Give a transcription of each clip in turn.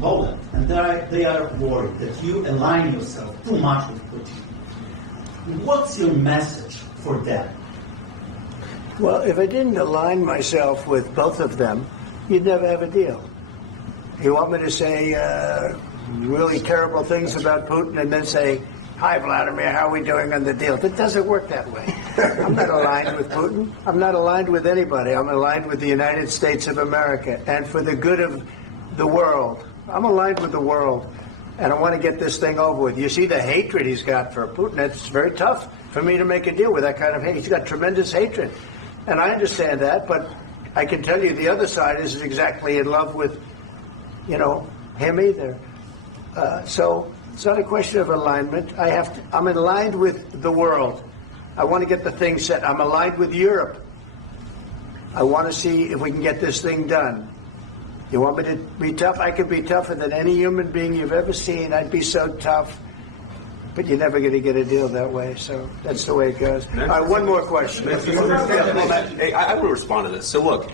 in Poland, and they are worried that you align yourself too much with Putin. What's your message for them? Well, if I didn't align myself with both of them, you'd never have a deal. You want me to say really terrible things about Putin and then say, "Hi, Vladimir, how are we doing on the deal?" It doesn't work that way. I'm not aligned with Putin. I'm not aligned with anybody. I'm aligned with the United States of America and for the good of the world. I'm aligned with the world, and I want to get this thing over with. You see the hatred he's got for Putin. It's very tough for me to make a deal with that kind of hate. He's got tremendous hatred, and I understand that, but I can tell you the other side isn't exactly in love with, him either. So it's not a question of alignment. I'm aligned with the world. I want to get the thing set. I'm aligned with Europe. I want to see if we can get this thing done. You want me to be tough? I could be tougher than any human being you've ever seen. I'd be so tough. But you're never going to get a deal that way. So that's the way it goes. All right, one more question. Hey, I will respond to this. So look,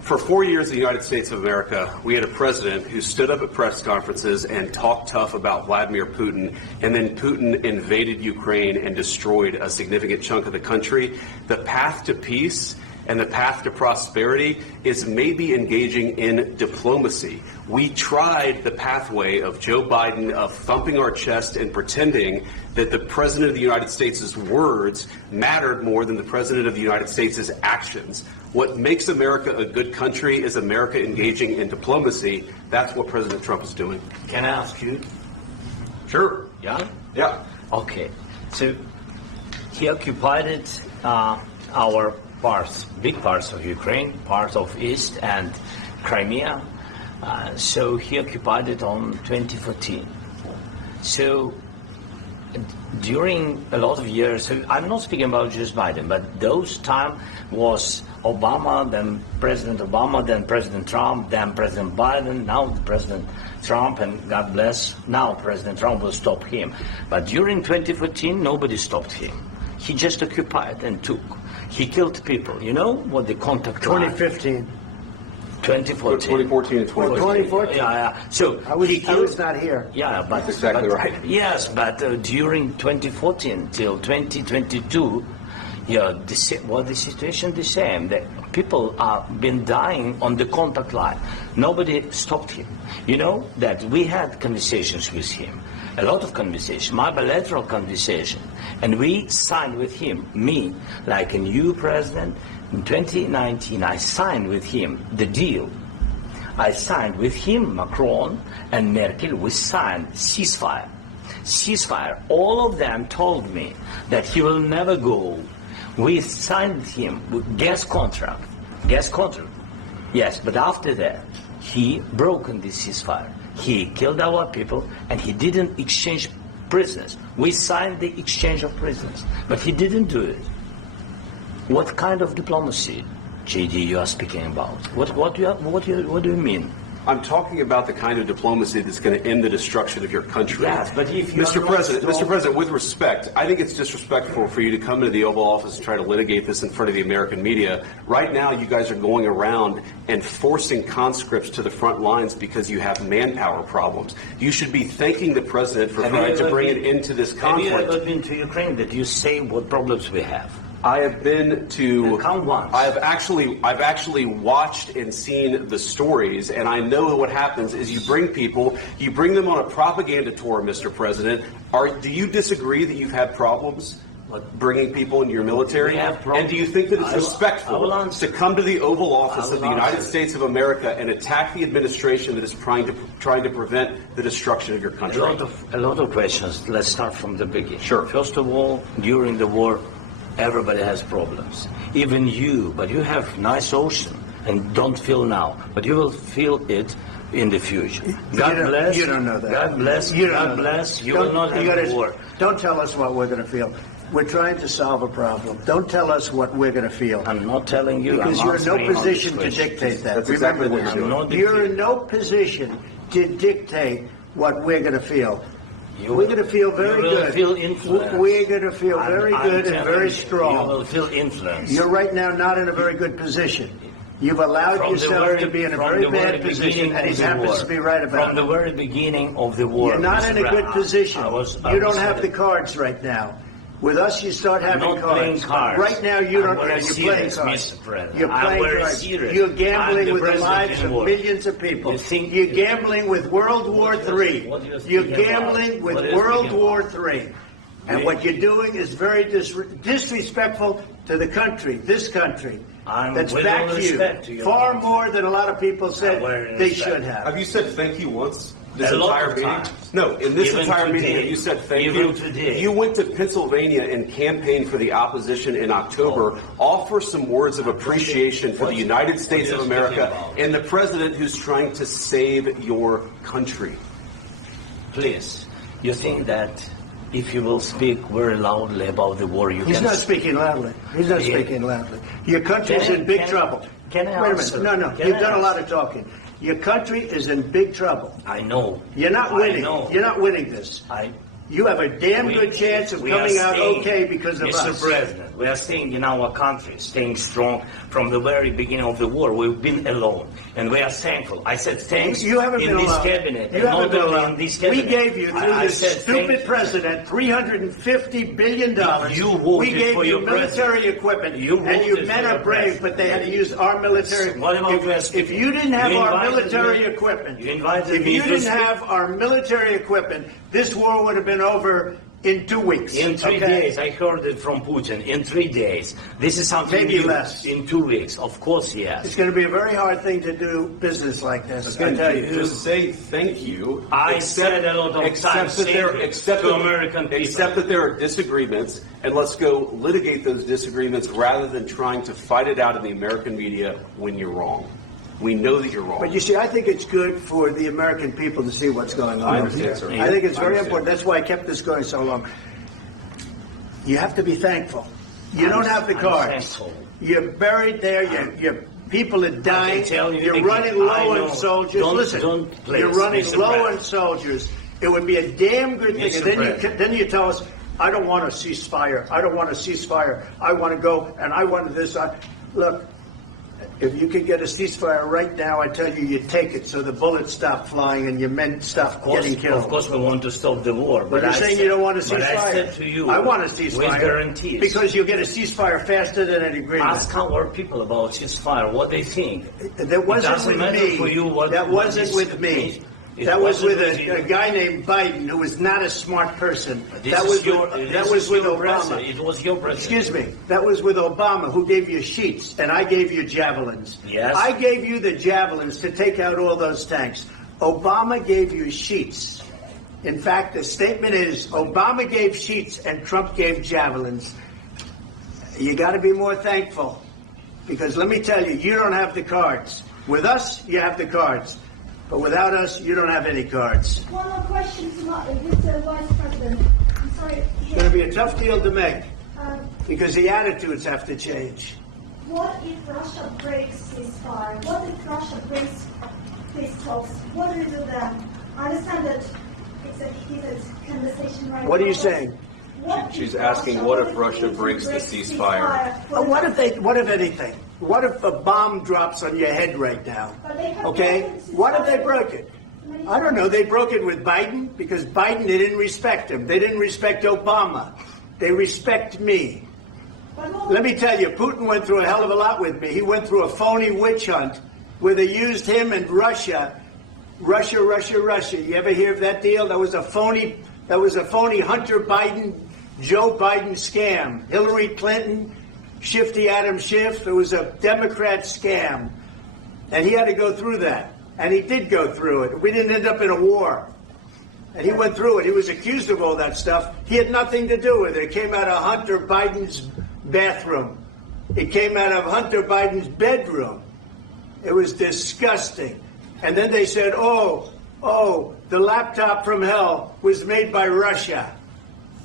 for 4 years in the United States of America, we had a president who stood up at press conferences and talked tough about Vladimir Putin, and then Putin invaded Ukraine and destroyed a significant chunk of the country. The path to peace and the path to prosperity is maybe engaging in diplomacy. We tried the pathway of Joe Biden of thumping our chest and pretending that the President of the United States' words mattered more than the President of the United States' actions. What makes America a good country is America engaging in diplomacy. That's what President Trump is doing. Can I ask you? Sure. Yeah? Yeah. Okay. So he occupied our parts, big parts of Ukraine, parts of East and Crimea. So he occupied it on 2014. So during a lot of years, so I'm not speaking about just Biden, but those time was Obama, then President Obama, then President Trump, then President Biden, now President Trump, and God bless, now President Trump will stop him. But during 2014, nobody stopped him. He just occupied and took. He killed people. You know what the contact 2015. 2014. 2014 and 2014. Yeah. So I was not here. Yeah, but that's exactly right. Yes, but during 2014 till 2022, the situation the same. The people have been dying on the contact line. Nobody stopped him. You know that we had conversations with him, a lot of conversation, my bilateral conversation, and we signed with him, me, like a new president. In 2019, I signed with him the deal. I signed with him, Macron and Merkel, we signed ceasefire. Ceasefire. All of them told me that he will never go. We signed him with gas contract. Yes, but after that, he broken the ceasefire. He killed our people and he didn't exchange prisoners. We signed the exchange of prisoners, but he didn't do it. What kind of diplomacy, JD, you are speaking about? What do you mean? I'm talking about the kind of diplomacy that's going to end the destruction of your country. Yes, but if you Mr. President, with respect, I think it's disrespectful for you to come into the Oval Office and try to litigate this in front of the American media. Right now, you guys are going around and forcing conscripts to the front lines because you have manpower problems. You should be thanking the president for trying to bring an end to this conflict. Have you ever been to Ukraine that you say what problems we have? I have been to. Count once. I've actually watched and seen the stories, and I know what happens is you bring them on a propaganda tour, Mr. President. Do you disagree that you've had problems bringing people into your military? And do you think that it's respectful to come to the Oval Office of the United States of America and attack the administration that is trying to prevent the destruction of your country? A lot of questions. Let's start from the beginning. Sure. First of all, during the war, everybody has problems, even you, but you have nice ocean and don't feel now, but you will feel it in the future. God bless. You don't know that. God bless. God bless. You will not have war. Don't tell us what we're going to feel. We're trying to solve a problem. Don't tell us what we're going to feel. I'm not telling you. Because you're in no position to dictate that. That's exactly what you're doing. You're in no position to dictate what we're going to feel. We're going to feel very good. Feel influence. We're going to feel very good and very strong. You will feel influence. You're right now not in a very good position. You've allowed From the yourself very- to be in a from very the very bad position, beginning and he of the happens war. to be right about From the it. very beginning of the war. You're not Mr. in a good Brown, position. I You was don't have the cards right now. With us, you start having not playing cards. Right now, you I'm don't. very You're playing serious, cards. Mr. President. You're I'm playing very cards. serious. You're I'm gambling the with the president lives in of war. millions of people. You think- You're gambling with World War III. what you're You're speaking about? gambling with What are you World speaking War about? III. And We- what you're doing is very disrespectful to the country, this country. I'm That's with back all to you. respect to your Far country. more than a lot of people said very they respect. should have. Have you said thank you once? This A lot entire of meeting? times. No, in this Even entire meeting, today. have you said thank Even you? today. You went to Pennsylvania and campaigned for the opposition in October. Offer some words of appreciation for the United States of America and the president who's trying to save your country. Please, you think that if you will speak very loudly about the war, you He's can... not speaking loudly. He's not Yeah. speaking loudly. Your country's Can I- in big can- trouble. can I Wait a answer? minute. No. Can You've I done a lot answer? of talking. Your country is in big trouble. I know. You're not I winning. know. You're not winning this. You have a damn good chance of we are coming out staying- okay because of Mr. us. President, we are staying in our country, staying strong from the very beginning of the war. We've been alone, and we are thankful. I said thanks You haven't in been this alone. cabinet. You and haven't not been only alone. in this We cabinet. gave you, through I this said stupid thank you. president, $350 billion. You voted we gave for you your military president. equipment, You and you voted men for are your brave, president. but they had to use our military. What about Vance? If you didn't have You our invited military me- equipment, you invited if me you to didn't speak. have our military equipment, this war would have been over in 2 weeks. In 3 okay? days, I heard it from Putin. In 3 days, this is something Maybe new. less. In 2 weeks, of course, yes. It's going to be a very hard thing to do business like this. I tell you. Just say thank you. I said a lot of except times that there, thank you except to that- American people. Except that there are disagreements, and let's go litigate those disagreements rather than trying to fight it out in the American media when you're wrong. We know that you're wrong. But you see, I think it's good for the American people to see what's going on. I understand, sir. I think it's I very understand. important. That's why I kept this going so long. You have to be thankful. You don't have the I'm cards. thankful. You're buried there. Your people are dying. tell you You're again, running I low know. on soldiers. Don't- Listen, don't please, you're running Mr. low President. on soldiers. It would be a damn good thing. Mr. And then President. then you tell us, I don't want a ceasefire. I don't want a ceasefire. I want to go and I want this. Look, if you could get a ceasefire right now, I tell you, you take it so the bullets stop flying and your men stop getting killed. Of course, we want to stop the war. But you're I saying said- you don't want a ceasefire. But I said to you, I want a with ceasefire. guarantees. Because you'll get a ceasefire faster than an agreement. Ask our people about ceasefire, what they think. That wasn't doesn't with matter me. for you what- that what wasn't is- with me. It That was with wasn't with you. a guy named Biden, who was not a smart person. This That is was your, with, this that was is with your Obama. president. It was your president. Excuse me. That was with Obama, who gave you sheets, and I gave you javelins. Yes. I gave you the javelins to take out all those tanks. Obama gave you sheets. In fact, the statement is Obama gave sheets and Trump gave javelins. You got to be more thankful, because let me tell you, you don't have the cards. With us, you have the cards. But without us, you don't have any cards. One more question to Mr. Vice President. I'm sorry. It's going to be a tough deal to make, Um, because the attitudes have to change. what if Russia breaks ceasefire? What if Russia breaks peace talks? What do you do then? I understand that it's a heated conversation right now. What are you but saying? what She's if asking, what if Putin Russia breaks the ceasefire? What if anything? What if a bomb drops on your head right now? But they have Okay? broken the What if they ceasefire broke it? many I don't know. They broke it with Biden, because Biden, they didn't respect him. They didn't respect Obama. They respect me. But what- Let me tell you, Putin went through a hell of a lot with me. He went through a phony witch hunt where they used him and Russia. Russia. You ever hear of that deal? That was a phony Hunter Biden, Joe Biden scam. Hillary Clinton, Shifty Adam Schiff. It was a Democrat scam. And he had to go through that. And he did go through it. We didn't end up in a war. And he went through it. He was accused of all that stuff. He had nothing to do with it. It came out of Hunter Biden's bathroom. It came out of Hunter Biden's bedroom. It was disgusting. And then they said, oh, the laptop from hell was made by Russia.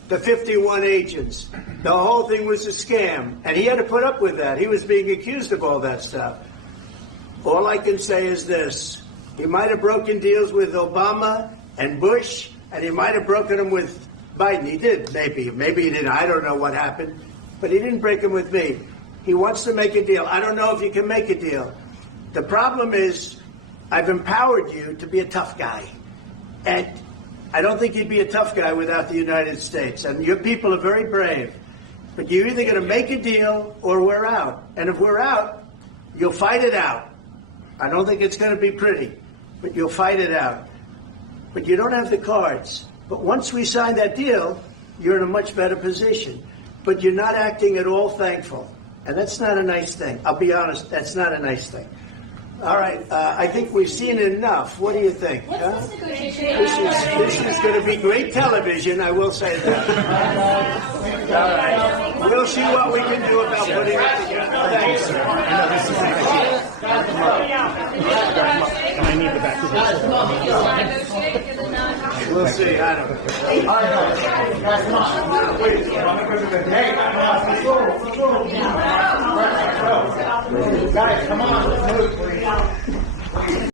The 51 agents. The whole thing was a scam. And he had to put up with that. He was being accused of all that stuff. All I can say is this. He might have broken deals with Obama and Bush, and he might have broken them with Biden. He did, maybe. Maybe he didn't. I don't know what happened. But he didn't break them with me. He wants to make a deal. I don't know if you can make a deal. The problem is, I've empowered you to be a tough guy. And I don't think you'd be a tough guy without the United States. And your people are very brave. But you're either going to make a deal or we're out. And if we're out, you'll fight it out. I don't think it's going to be pretty, but you'll fight it out. But you don't have the cards. But once we sign that deal, you're in a much better position. But you're not acting at all thankful. And that's not a nice thing. I'll be honest, that's not a nice thing. All right, I think we've seen enough. What do you think? What's Huh? this negotiation? This is going to be great television, I will say that. All right. We'll see what we can do about putting it together. Thanks, sir. I need the back of We'll see. I don't know. Guys, come on, let's move.